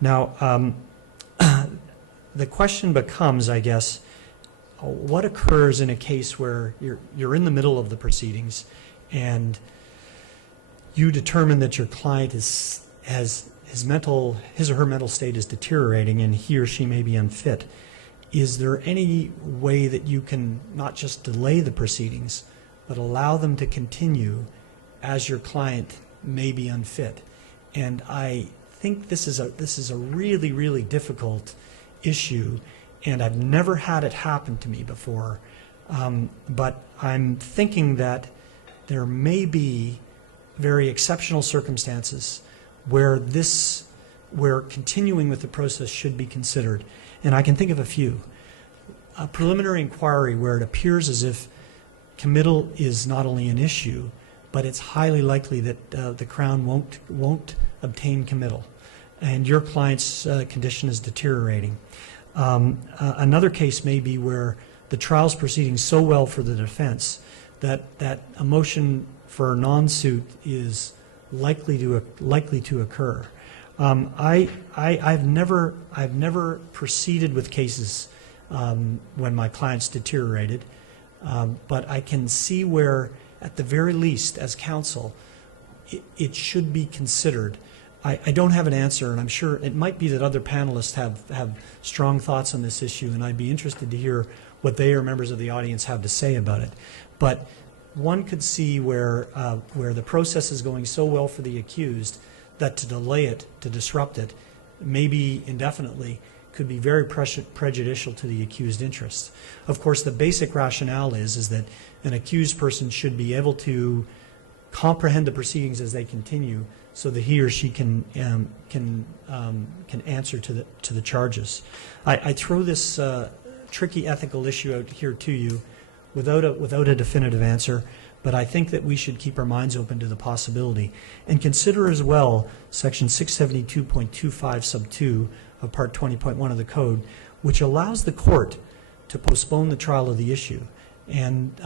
Now, the question becomes, I guess, what occurs in a case where you're in the middle of the proceedings and you determine that your client has his or her mental state is deteriorating and he or she may be unfit. Is there any way that you can not just delay the proceedings, but allow them to continue as your client may be unfit? And I think this is a really, really difficult issue, and I've never had it happen to me before. But I'm thinking that there may be very exceptional circumstances where continuing with the process should be considered. And I can think of a few. A preliminary inquiry where it appears as if committal is not only an issue, but it's highly likely that the Crown won't obtain committal, and your client's condition is deteriorating. Another case may be where the trial's proceeding so well for the defense that a motion for non-suit is likely to occur. I've never proceeded with cases when my client's deteriorated, but I can see where, at the very least, as counsel, it should be considered. I don't have an answer, and I'm sure it might be that other panelists have strong thoughts on this issue, and I'd be interested to hear what they or members of the audience have to say about it. But one could see where the process is going so well for the accused that to delay it, to disrupt it, maybe indefinitely, could be very prejudicial to the accused interests. Of course, the basic rationale is that an accused person should be able to comprehend the proceedings as they continue, so that he or she can answer to the charges. I throw this tricky ethical issue out here to you without a definitive answer, but I think that we should keep our minds open to the possibility and consider as well Section 672.25 sub 2 of Part 20.1 of the Code, which allows the court to postpone the trial of the issue, and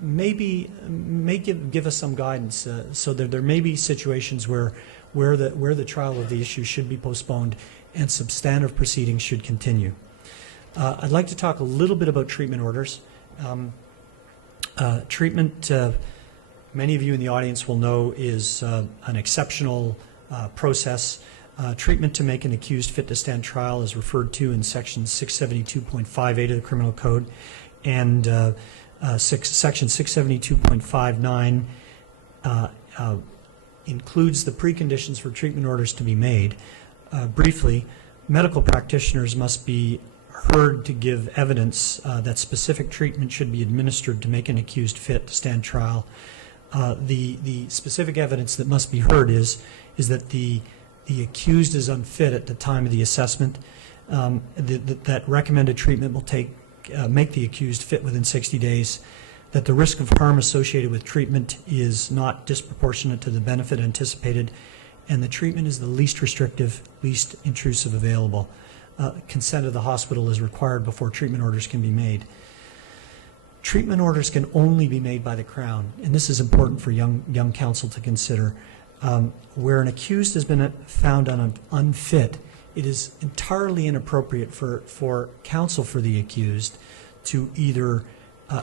may give us some guidance, so that there may be situations where the trial of the issue should be postponed and substantive proceedings should continue. I'd like to talk a little bit about treatment orders. Treatment, many of you in the audience will know, is an exceptional process. Treatment to make an accused fit to stand trial is referred to in Section 672.58 of the Criminal Code, and Section 672.59 includes the preconditions for treatment orders to be made. Briefly, medical practitioners must be heard to give evidence that specific treatment should be administered to make an accused fit to stand trial. The specific evidence that must be heard is that the accused is unfit at the time of the assessment, that recommended treatment will make the accused fit within 60 days, that the risk of harm associated with treatment is not disproportionate to the benefit anticipated, and the treatment is the least restrictive, least intrusive available. Consent of the hospital is required before treatment orders can be made. Treatment orders can only be made by the Crown, and this is important for young counsel to consider. Where an accused has been found unfit, it is entirely inappropriate for counsel for the accused to either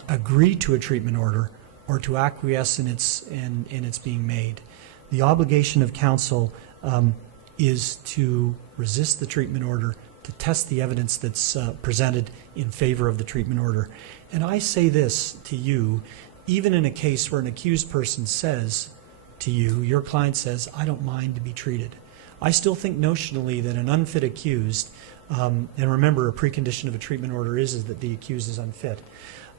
agree to a treatment order or to acquiesce in its being made. The obligation of counsel is to resist the treatment order, to test the evidence that's presented in favor of the treatment order. And I say this to you, even in a case where an accused person says to you, your client says, I don't mind to be treated. I still think notionally that an unfit accused, and remember a precondition of a treatment order is that the accused is unfit,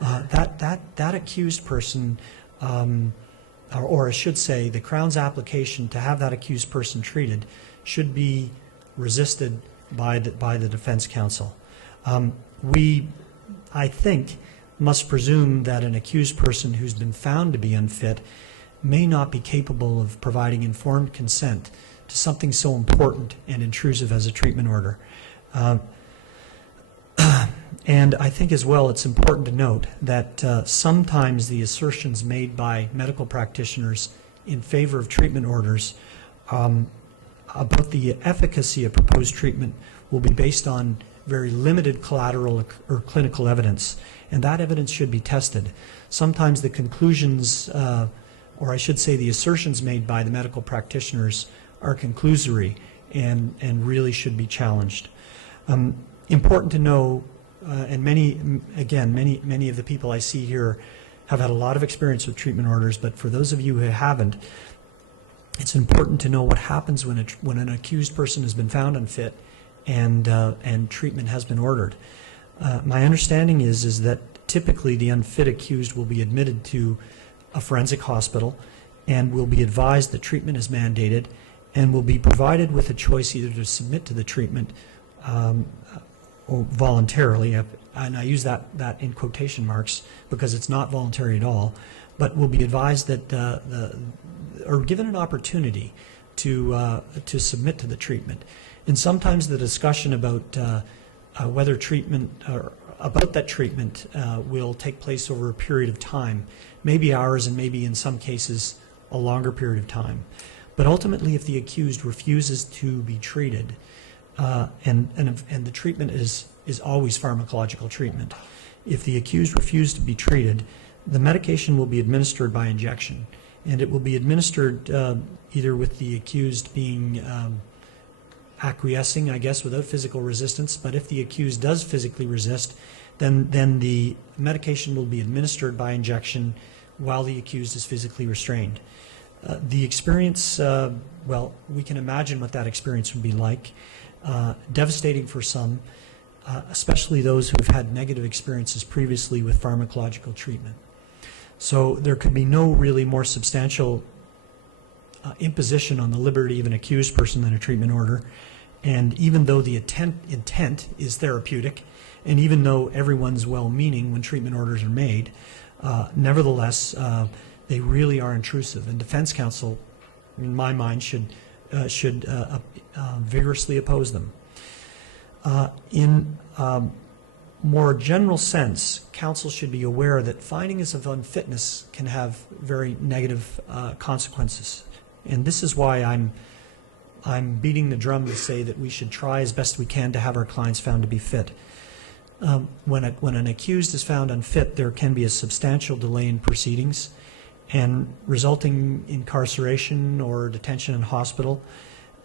that accused person, or I should say the Crown's application to have that accused person treated should be resisted by the defense counsel. We, I think, must presume that an accused person who's been found to be unfit may not be capable of providing informed consent to something so important and intrusive as a treatment order. And I think as well it's important to note that sometimes the assertions made by medical practitioners in favor of treatment orders about the efficacy of proposed treatment will be based on very limited collateral or clinical evidence, and that evidence should be tested. Sometimes the conclusions, or I should say the assertions made by the medical practitioners are conclusory and really should be challenged. Important to know, and many of the people I see here have had a lot of experience with treatment orders, but for those of you who haven't, it's important to know what happens when an accused person has been found unfit and treatment has been ordered. My understanding is that typically the unfit accused will be admitted to a forensic hospital and will be advised that treatment is mandated and will be provided with a choice either to submit to the treatment or voluntarily, and I use that in quotation marks because it's not voluntary at all, but will be advised that or given an opportunity to submit to the treatment. And sometimes the discussion about whether treatment or about that treatment will take place over a period of time, maybe hours and maybe in some cases a longer period of time. But ultimately, if the accused refuses to be treated, and the treatment is always pharmacological treatment, if the accused refuses to be treated, the medication will be administered by injection, and it will be administered either with the accused being acquiescing, I guess, without physical resistance, but if the accused does physically resist, then the medication will be administered by injection while the accused is physically restrained. The experience, well, we can imagine what that experience would be like. Devastating for some, especially those who have had negative experiences previously with pharmacological treatment. So there could be no really more substantial imposition on the liberty of an accused person than a treatment order. And even though the intent is therapeutic, and even though everyone's well-meaning when treatment orders are made, nevertheless, they really are intrusive. And defense counsel, in my mind, should vigorously oppose them. In more general sense, counsel should be aware that findings of unfitness can have very negative consequences. And this is why I'm beating the drum to say that we should try as best we can to have our clients found to be fit. When an accused is found unfit, there can be a substantial delay in proceedings and resulting incarceration or detention in hospital,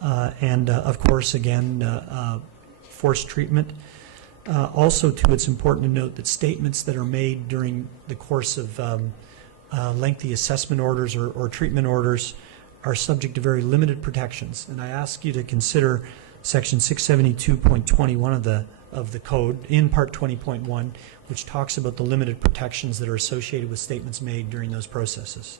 and of course, again, forced treatment. Also, too, it's important to note that statements that are made during the course of lengthy assessment orders or treatment orders are subject to very limited protections. And I ask you to consider Section 672.21 of the code in Part 20.1, which talks about the limited protections that are associated with statements made during those processes.